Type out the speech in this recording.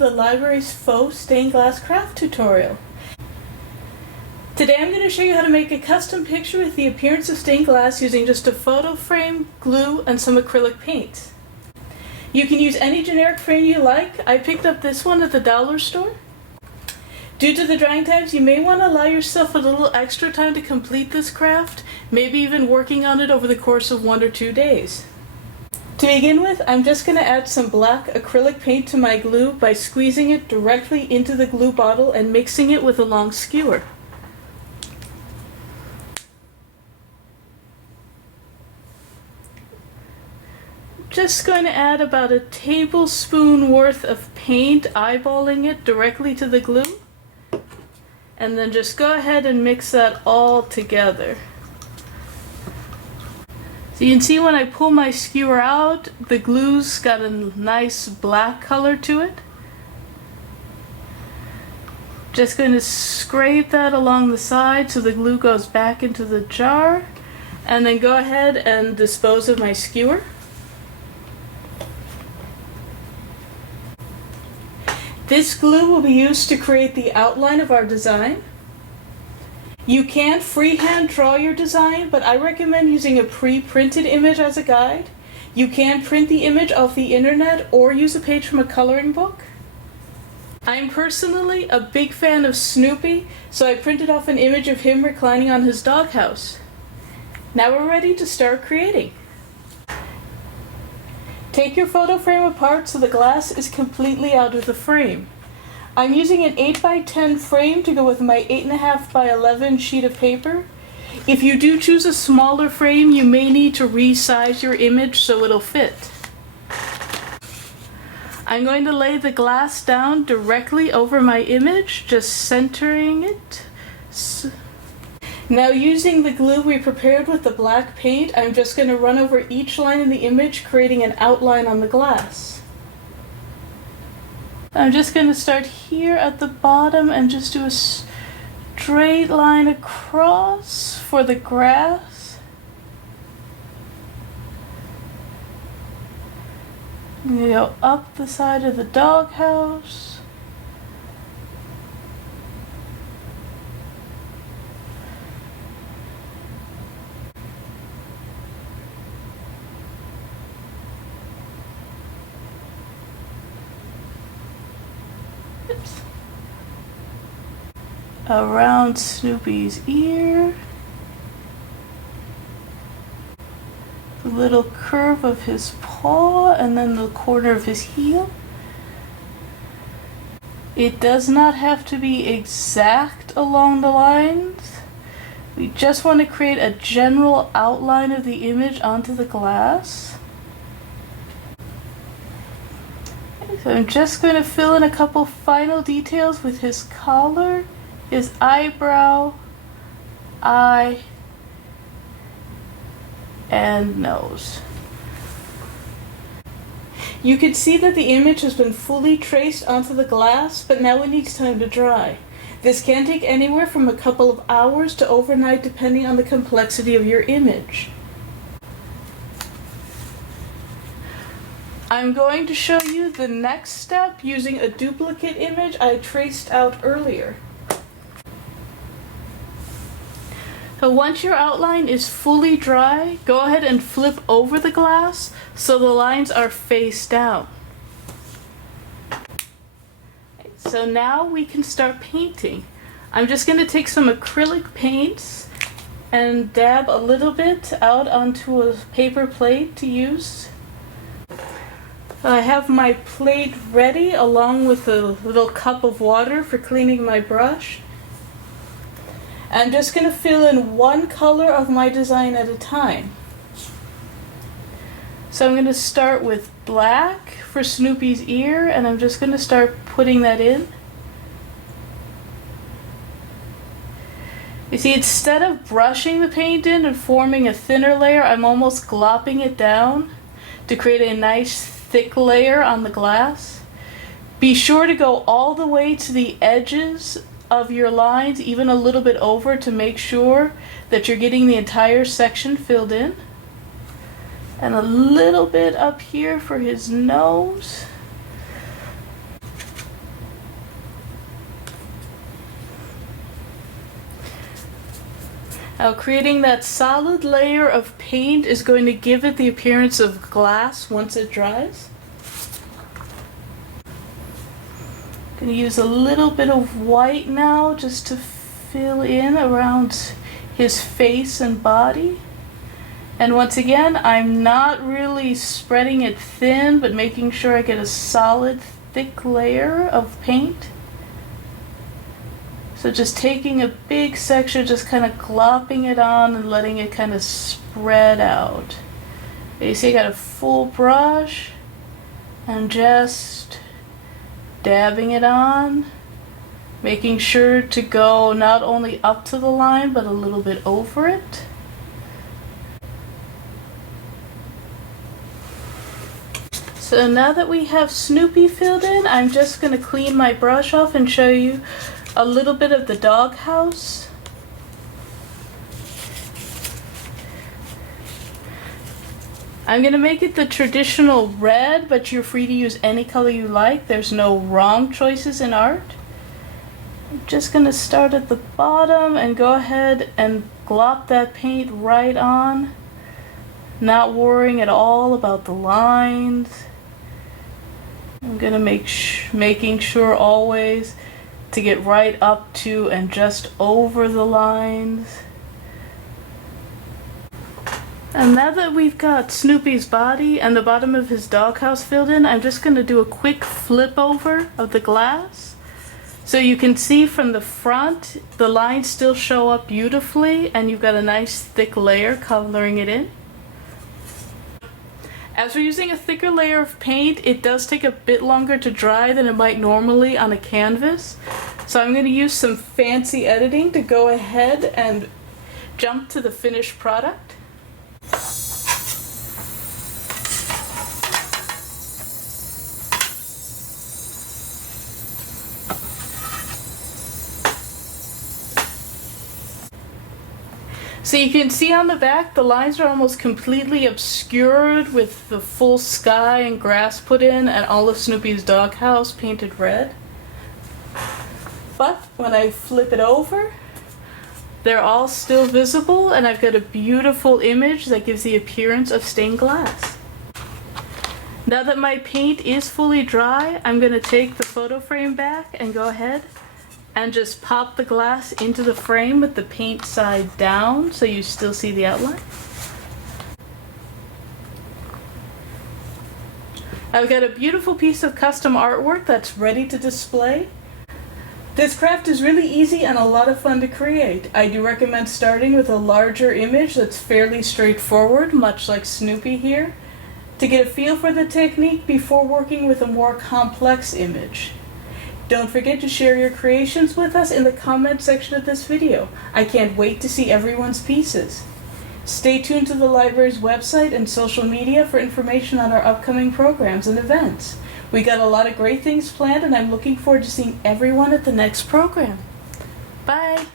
the library's Faux Stained Glass craft tutorial. Today I'm going to show you how to make a custom picture with the appearance of stained glass using just a photo frame, glue, and some acrylic paint. You can use any generic frame you like. I picked up this one at the dollar store. Due to the drying times, you may want to allow yourself a little extra time to complete this craft, maybe even working on it over the course of 1 or 2 days. To begin with, I'm just going to add some black acrylic paint to my glue by squeezing it directly into the glue bottle and mixing it with a long skewer. Just going to add about a tablespoon worth of paint, eyeballing it directly to the glue, and then just go ahead and mix that all together. So you can see when I pull my skewer out, the glue's got a nice black color to it. Just going to scrape that along the side so the glue goes back into the jar, and then go ahead and dispose of my skewer. This glue will be used to create the outline of our design. You can freehand draw your design, but I recommend using a pre-printed image as a guide. You can print the image off the internet or use a page from a coloring book. I'm personally a big fan of Snoopy, so I printed off an image of him reclining on his doghouse. Now we're ready to start creating. Take your photo frame apart so the glass is completely out of the frame. I'm using an 8x10 frame to go with my 8.5x11 sheet of paper. If you do choose a smaller frame, you may need to resize your image so it'll fit. I'm going to lay the glass down directly over my image, just centering it. Now, using the glue we prepared with the black paint, I'm just going to run over each line in the image, creating an outline on the glass. I'm just going to start here at the bottom and just do a straight line across for the grass. I'm going to go up the side of the doghouse. Around Snoopy's ear, the little curve of his paw, and then the corner of his heel. It does not have to be exact along the lines. We just want to create a general outline of the image onto the glass. So I'm just going to fill in a couple final details with his collar, his eyebrow, eye, and nose. You can see that the image has been fully traced onto the glass, but now it needs time to dry. This can take anywhere from a couple of hours to overnight, depending on the complexity of your image. I'm going to show you the next step using a duplicate image I traced out earlier. So once your outline is fully dry, go ahead and flip over the glass so the lines are face down. So now we can start painting. I'm just going to take some acrylic paints and dab a little bit out onto a paper plate to use. I have my plate ready along with a little cup of water for cleaning my brush. I'm just going to fill in one color of my design at a time. So I'm going to start with black for Snoopy's ear, and I'm just going to start putting that in. You see, instead of brushing the paint in and forming a thinner layer, I'm almost glopping it down to create a nice thick layer on the glass. Be sure to go all the way to the edges of your lines, even a little bit over, to make sure that you're getting the entire section filled in. And a little bit up here for his nose. Now creating that solid layer of paint is going to give it the appearance of glass once it dries. I'm going to use a little bit of white now just to fill in around his face and body. And once again, I'm not really spreading it thin, but making sure I get a solid, thick layer of paint. So just taking a big section, just kind of glopping it on and letting it kind of spread out. You see I got a full brush and just dabbing it on, making sure to go not only up to the line but a little bit over it. So now that we have Snoopy filled in, I'm just going to clean my brush off and show you a little bit of the doghouse. I'm going to make it the traditional red, but you're free to use any color you like. There's no wrong choices in art. I'm just going to start at the bottom and go ahead and glop that paint right on, not worrying at all about the lines. I'm going to making sure always to get right up to and just over the lines. And now that we've got Snoopy's body and the bottom of his doghouse filled in, I'm just going to do a quick flip over of the glass. So you can see from the front, the lines still show up beautifully and you've got a nice thick layer coloring it in. As we're using a thicker layer of paint, it does take a bit longer to dry than it might normally on a canvas. So I'm going to use some fancy editing to go ahead and jump to the finished product. So you can see on the back, the lines are almost completely obscured with the full sky and grass put in and all of Snoopy's doghouse painted red. But when I flip it over, they're all still visible and I've got a beautiful image that gives the appearance of stained glass. Now that my paint is fully dry, I'm going to take the photo frame back and go ahead and just pop the glass into the frame with the paint side down so you still see the outline. I've got a beautiful piece of custom artwork that's ready to display. This craft is really easy and a lot of fun to create. I do recommend starting with a larger image that's fairly straightforward, much like Snoopy here, to get a feel for the technique before working with a more complex image. Don't forget to share your creations with us in the comment section of this video. I can't wait to see everyone's pieces. Stay tuned to the library's website and social media for information on our upcoming programs and events. We got a lot of great things planned and I'm looking forward to seeing everyone at the next program. Bye!